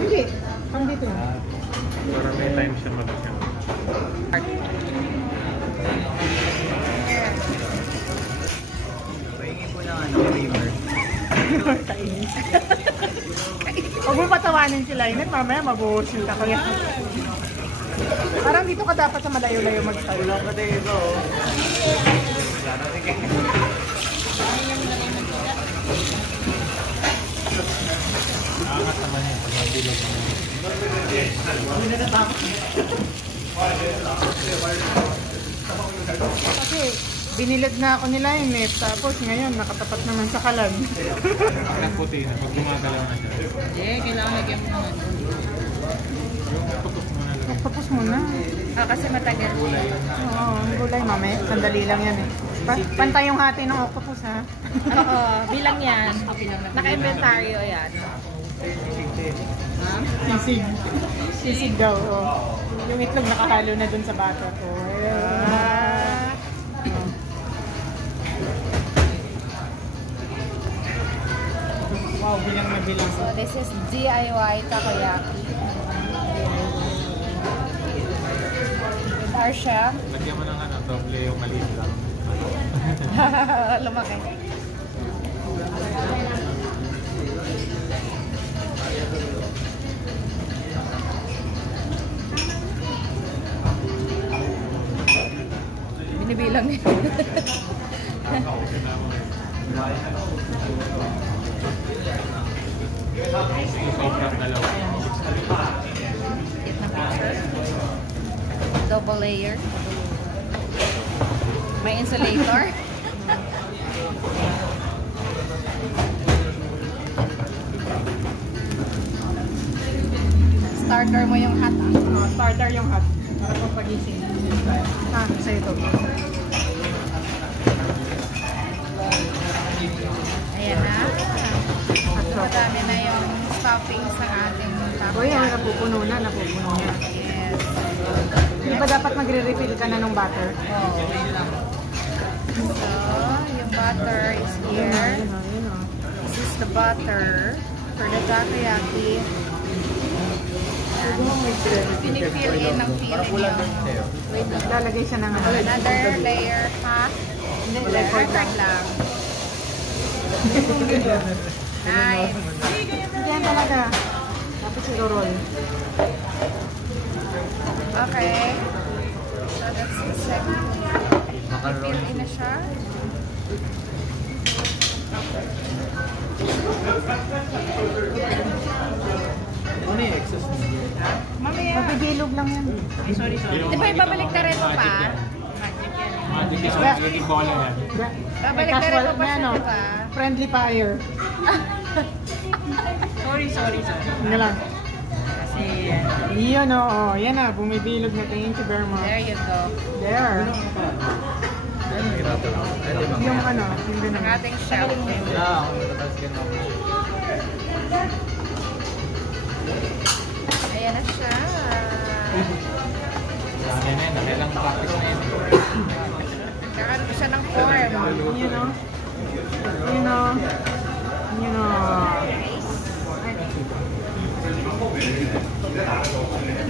Hindi. Pang dito na. Para may time siya mag-siya. Pahingi po ng ano, creamer. Kainis. Huwag mo patawanin sila. Init, mamaya mabuhusin ka. Kaya parang dito ka dapat sa malayo-layo mag-style. Wala ka tayo ito. Aangat naman yun. Pag mabilog naman. Kasi binilad na ako nila yun eh. Tapos ngayon nakatapat naman sa kalan. Nagputi na. Pag gumagalaw na siya. Kailangan lagyan mo naman. Tapos muna. Kasi matagal. Gulay yun. Oo, gulay mami. Sandali lang yan eh. Pantay yung hati ng octopus ha. Oo, bilang yan. Naka-inventaryo yan. Sisig. Sisig daw. Oh. Yung itlog nakahalo na dun sa bata ko. Wow, bilang na bilang. So this is DIY takoyaki. With our chef. Lagyan mo ng ano, doble yung maliit lang. Lumaki. Binibilang niya. Sobrang dalawa. Get na picture. Double layer. May insulator. Starter mo yung hot. Starter yung hot. Para pang pagising. Sa'yo ito. Ayan na. Madami na yung toppings ng ating Uy, takoyaki. napupuno na. Yes. Di ba dapat magre-refill ka na ng butter? Oh. So, yung butter is here. This is the butter for the takoyaki. Pinifill in ng filling yung... Wait, lalagay siya ng ano. Another layer, ha? Perfect lang. Nice. Ganyan talaga. Tapos i-roll. Okay. So, that's the second. Fill in na siya. Ano yung excess niya? Mamaya. Mabibilog lang yan. Sorry. Di ba ibabalik na rin mo pa? Magic is magiging bola yan. Babalik na rin mo pa siya, di ba? Friendly fire. Sorry. Ano lang. Kasi, Yun o. Yan na. Bumibilog na. Thank you very much. there you go. There. Ano yung hirap na? Yung ano. Hindi Ang na. ating chef. Wala ako matatas ganun. Ayan na siya. Yan na yun. Nakailang practice na yun. Nagkakaroon ko siya ng form. Yun o. Yun o. Yun o.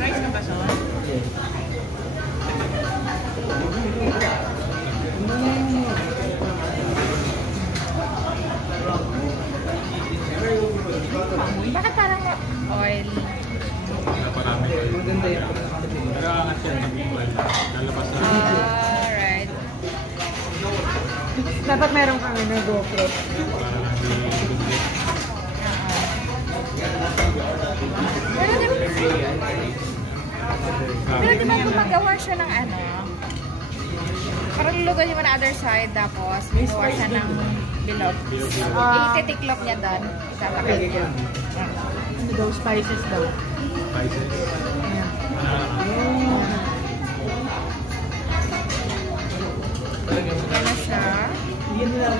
Nice na ba, Son? Bakit parang oily? Naparami ko yun. Maganda yan. Pero angat siya. Lalabas na. Alright. Dapat meron kang ano, GoPro. Para lang di Pero di ba gumagawa siya ng ano? Parang lulugan yung other side tapos gagawa siya ng bilog. Ititiklop niya doon. Itatapit niya. Ano daw? Spices daw. spices. Ayan. Yan na siya. Yun lang.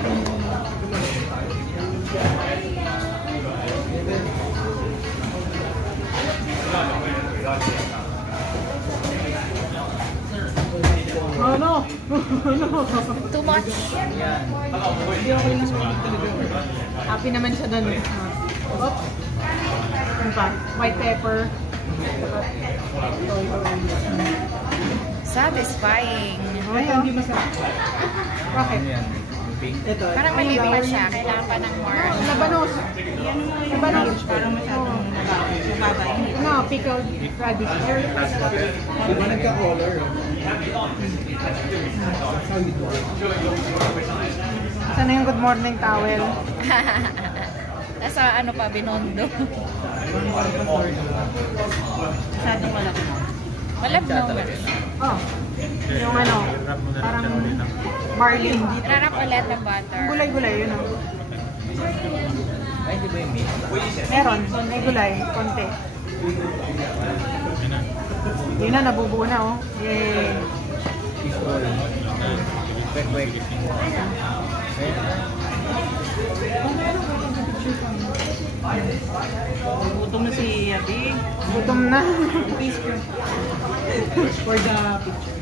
Ano? Too much. Hindi okay lang. Happy naman siya doon. Oop. Ano pa? White pepper. Satisfying. Ay, hindi masarap. Bakit? Ano yan? Yung pink? Ito. Parang maliit pa siya. Kailangan pa ng more. Labanos. Labanos. Parang masyadong mababa. Ano? Pickled radish. Di ba nagka-color? Saan na yung good morning towel? Nasa ano pa, Binondo. Masyadong malaki. Malabnaw na. Oh. Yung ano, parang barley. Rarap ulit ng butter. Gulay-gulay, yun oh. Ay, di ba yung meat? Meron, may gulay, konti. Yun na, nabubuo na oh. Yay. Fishball. Kwek-kwek. Gutom na si Abby. Gutom na. For the picture.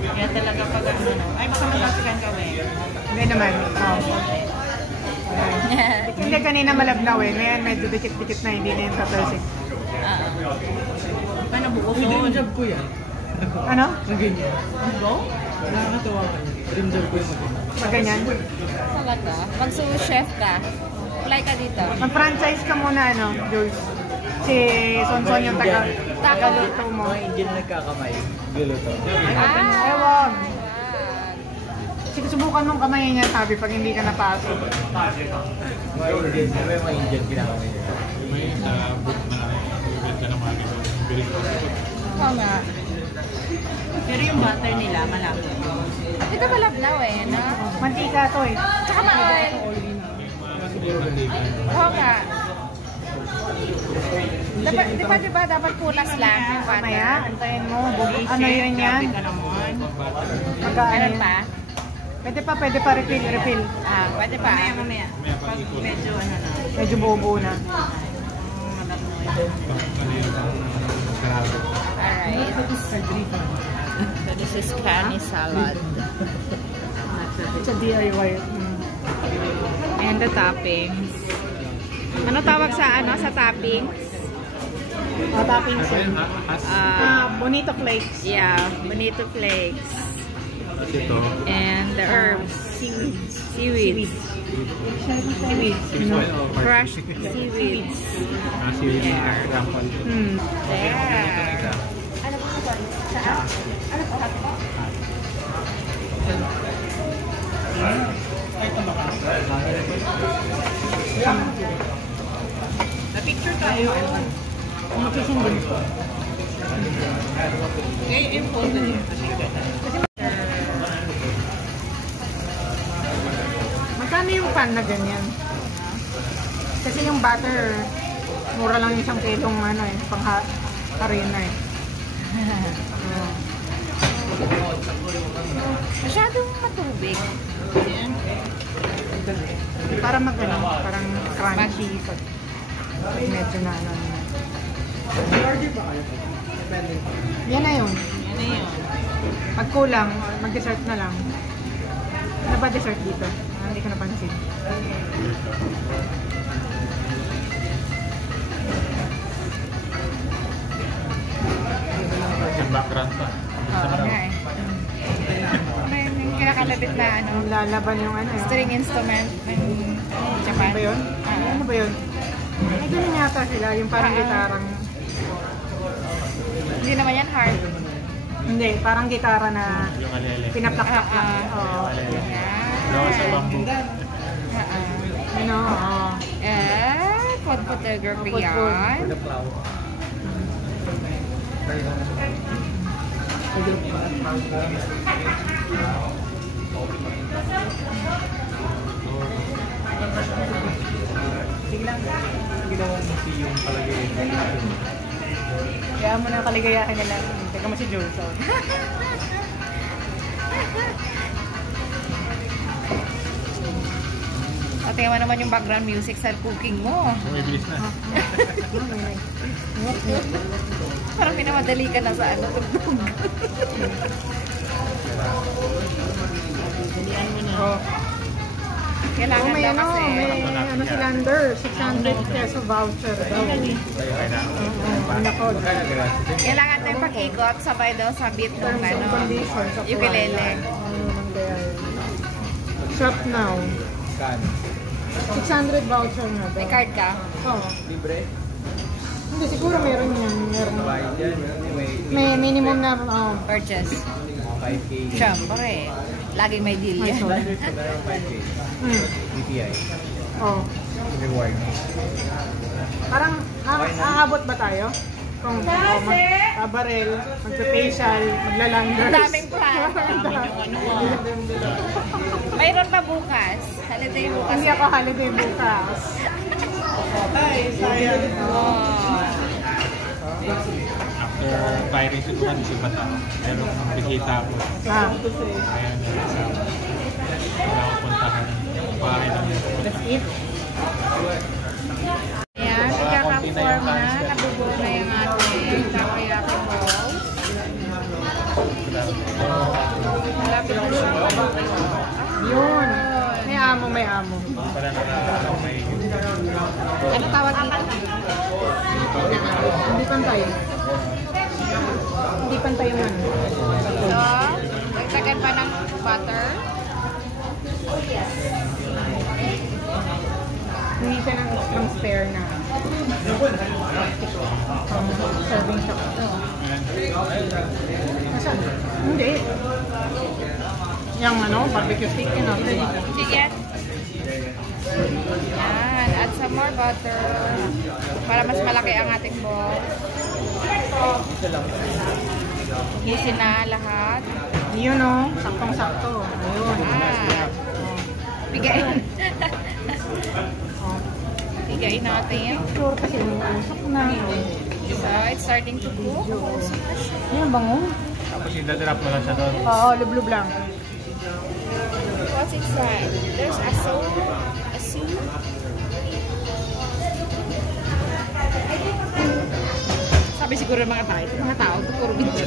Kaya talaga pag ano. Ay, baka magkasikan kami. Hindi naman. Oh. Hindi kanina malabnaw eh. Ngayon medyo dikit-dikit na, hindi na yung tatalsik. Paano buko Dream son? job ko yan. Ano? Na ganyan. Go? Nakakatawa ka niya. Dream job ko yung mag-ganyan. Maganyan. Talaga. Mag-sous-chef ka. Apply ka dito. Mag-franchise ka muna, ano, Jules. Si Sonson yung taga-luto mo. Mga Indian na nagkakamay. Guluto. Ay, wag. Sige, subukan mong kamayin niya, sabi, pag hindi ka napasok. Mga Indian. May mga Indian kinakamay nila. May sa book na ibenta ng mga ganun. Bilis ko. Oo nga. Pero yung butter nila, malaki. Ito malabnaw eh, no? Mantika to eh. Tsaka ma-oil. Siguro mantika. Oo nga. Dapat, diba, dapat pulas lang yung butter. Mamaya, antayin mo. Ano yun yan? Grabe ka naman. Magkaan Meron yun. pa? Pwede pa, refill. Ah, pwede pa. Mamaya. Pag medyo ano na. Medyo buo na. Alright. So this is canny salad. It's a DIY. And the toppings. Ano tawag sa ano sa toppings? Toppings yun. Bonito flakes. Yeah, bonito flakes. Ito. And the herbs. Seaweeds. Crushed seaweeds. Seaweed na rampal. There. Ano po ito? Saan? Ano po ito? Na-picture tayo. Makisin din. Okay, yung phone na yun. Magkano yung pan na ganyan? Kasi yung butter, mura lang yung 1 kilong ano eh, pang harina eh. Masyadong matubig. Para magano, parang crunchy pag medyo na ano. Yan na yun. Yan na yun. Pag kulang, mag-dessert na lang. Ano ba dessert dito? Hindi ko napansin. Yung background pa. Oo nga eh. May kinakalabit na ano, Lalaban yung ano eh. string instrument ng Japan. Ano ba yun? Ano ba yun? May ganun yata sila, yung parang gitarang... Hindi naman yan hard. Hindi, parang gitara na Yung alele. pinaplak-plak lang. Oo. Gawa sa bamboo. Ano, oo. Food photography Food. yan. The flower. Sige lang. Ginawa mo si yung palagay. Kaya mo na kaligayahan nila. Teka mo si Jules. Oh. O, tingnan mo naman yung background music sa cooking mo. May bilis na. Parang minamadali ka na sa ano, tugtog. Dalian mo na. Oh. Kailangan may daw ano, kasi. may si Lander, 600 peso voucher daw. Nako. Kailangan tayo pag-ikot, sabay daw sa beat ng Terms and ano, conditions. ukulele. Shop now. 600 voucher na daw. May card ka? Oo. Libre? Hindi, siguro meron yan. Meron. Bayad yan. May minimum na, Purchase. 5K. Siyempre. Laging may deal yan. Sliders pa tayo 5K. DPI. Oh. Reward. Parang, aabot ba tayo? Kung magbabarel, magpa-facial, maglalanggas. Ang daming plan. Mayroon pa bukas. Holiday bukas. Hindi ako holiday bukas. Oh. After firing siguro kan si Bata. Pero kung bisita ako, Ah. kaya nila wala akong puntahan. Bahay lang yun. That's it. Ayan, nagkaka-form na. Nabubuo na yung ating takoyaki balls. Malapit na siya. Yun. May amo, may amo. Para nakakalaw may Ano tawag dito? Hindi pantay. Hindi pantay yung ano. So, nagtagan pa ng butter. Hindi siya ng extra spare na. Serving shop. Nasaan? Hindi. Yung ano, barbecue stick natin. Sige. Yan, add some more butter. Para mas malaki ang ating balls. Gisin na lahat. Yun o, saktong-sakto. Ayun. Bigayin. Bigayin natin. Sure kasi usok na. So, it's starting to cook. Yan, bango. Tapos i-drop mo lang siya doon. Oo, lublub lang. What's inside? There's a soup. A soup. Sabi siguro mga tao, puro video.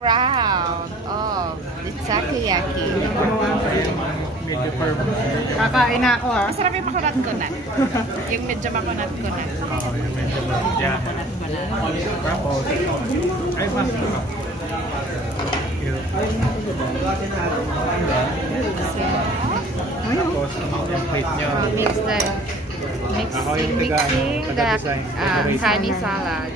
Round of the takoyaki. Medyo firm. Kakain na ako ha. Masarap yung makunat ko na. Yung medyo makunat ko na. Oo, yung medyo firm. Yan. Tapos, ay ba? Tapos, yung plate nyo. Mix the mixing the honey salad.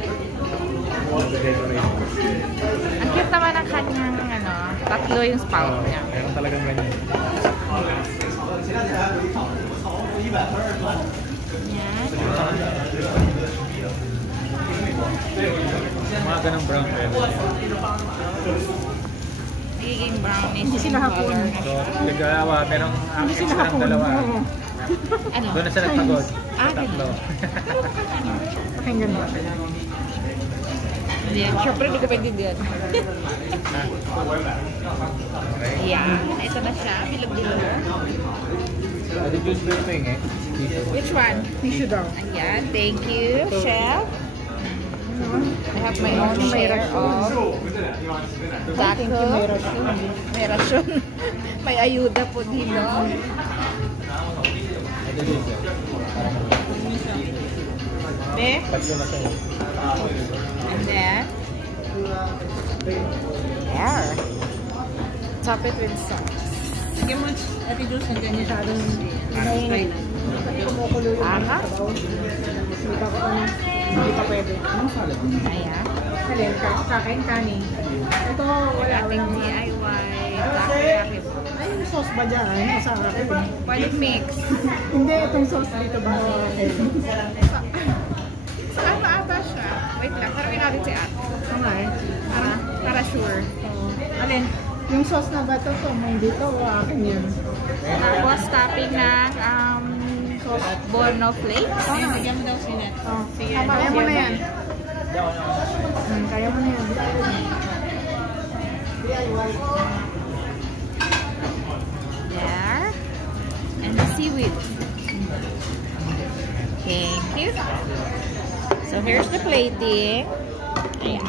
Ang cute naman ang kanyang ano, tatlo yung spout niya. Meron talagang ganyan. Yan. Mga ganang brown bread. Magiging brownish. Hindi sila hapon. So, nag-aawa, merong Hindi sila extra hapon. dalawa. Oo. Ano? Doon na siya nagpagod. Ah, Sa tatlo. Pakinggan mo. Yan. Siyempre, hindi ko pwede din. Yan. Ito na siya. Bilog-bilog. Adi juice briefing eh. Which one? Tissue daw. Ayan. Thank you, chef. I have my own share of taco. May rasyon. May ayuda po dito. Adi juice eh. Be? Tatlo na siya. And then, there. Top it with sauce. Sige mo, Ate Jules, ang ganyan siya. Mainit. Kumukulo yung Aha. sabaw. Hindi pa ko ano. Hindi pa pwede. Ayan. Halin ka. Kakain kanin. Ito, wala. Ating Walang DIY takoyaki. ay, yung sauce ba dyan? Ay, sa akin. Pwede mix. Hindi, itong sauce dito ba? Saan ba ata siya? Wait lang, harapin natin si Ate. Ito nga eh. Para sure. Alin? Yung sauce na ba ito? Hindi ito. Akin yun. Tapos topping ng Bono flakes. Bigyan mo daw sila. Oh, kaya mo na yan. Kaya mo na yan. There. And the seaweed. Thank you. So here's the plating. Ayan.